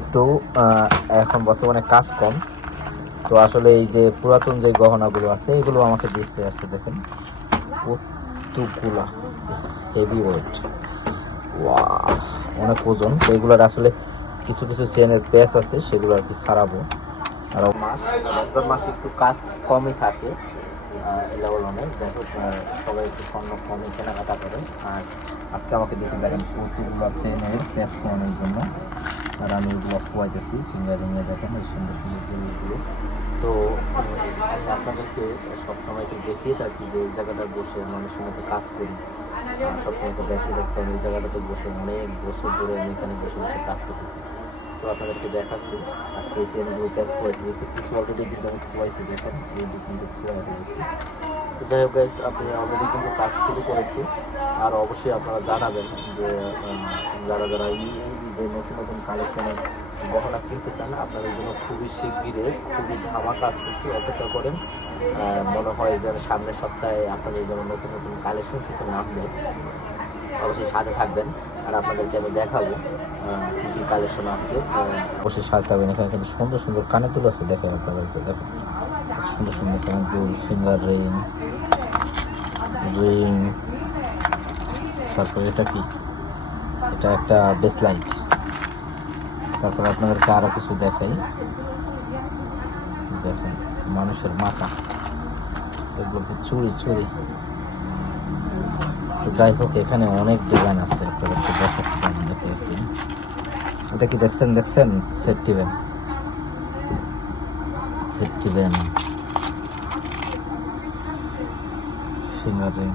একটু এখন বর্তমানে কাজ কম, তো আসলে এই যে পুরাতন যে গহনাগুলো আছে এগুলো আমাকে দিচ্ছে আছে, দেখেন কতগুলা হেভি ওয়েট, অনেক ওজন। তো এগুলোর আসলে কিছু কিছু চেনের প্যাচ আছে, সেগুলো আর কি ছাড়াবো। আর রমজান মাসে একটু কাজ কমই থাকে, লেভেল অনেক, যাই হোক সবাই একটু স্বর্ণ কমে কেনাকাটা করে। আর আজকে আমাকে দিয়েছে দেখেন কতগুলো চেনের প্যাচ কমানোর জন্য, আর আমি এগুলো খোয়াইতেছি ফিঙ্গারিংয়ে, দেখেন এই সুন্দর সুন্দর জিনিসগুলো। তো আমি আপনাদেরকে সবসময় একটু দেখিয়ে থাকি যে এই জায়গাটা বসে মানুষের মতো কাজ করি, সবসময় তো দেখিয়ে দেখতাম এই জায়গাটাতে বসে অনেক বছর ধরে আমি এখানে বসে বসে কাজ করতেছি। তো আপনাদেরকে দেখাচ্ছি আজকে এই চেনগুলো টেস্ট করে দিয়েছি, কিছু অলরেডি কিন্তু আমি খোয়াইছি, দেখেন এইগুলো কিন্তু খোয়াই দিয়েছি। তো যাই হোক গাইস, আপনি অলরেডি কিন্তু কাজ শুরু করেছি। আর অবশ্যই আপনারা জানাবেন যে যারা যারা এই যে নতুন নতুন কালেকশনের গহনা কিনতে চান, আপনাদের জন্য খুবই শিগগিরে খুবই ধামাকা আসতেছে, অপেক্ষা করেন। মনে হয় যে সামনের সপ্তাহে আপনাদের জন্য নতুন নতুন কালেকশন কিছু নামবে, অবশ্যই সাথে থাকবেন। আর আপনাদেরকে আমি দেখাবো কী কী কালেকশন আছে, অবশ্যই সাথে থাকবেন। এখানে কিন্তু সুন্দর সুন্দর কানের দুল আছে, দেখেন আপনাদেরকে, দেখেন সুন্দর সুন্দর কানের দুল, ফিঙ্গার রিং, তারপরে এটা কি, এটা একটা বেসলাইট। তারপরে আপনাদেরকে আরো কিছু দেখাই, দেখেন মানুষের মাথা, এগুলোকে চুড়ি। তো যাই হোক, এখানে অনেক ডিজাইন আছে, আপনাদেরকে দেখাচ্ছিলাম। দেখে এটা কি দেখছেন সেফটি ব্যান্ড ফিঙ্গার রিং,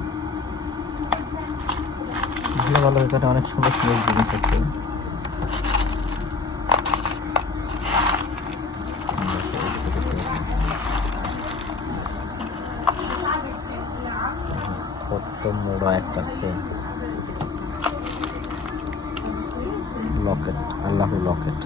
ভালো ভালো। এখানে অনেক সুন্দর সুন্দর জিনিস আছে। কত বড় একটা চেন, লকেট, আল্লাহ লকেট।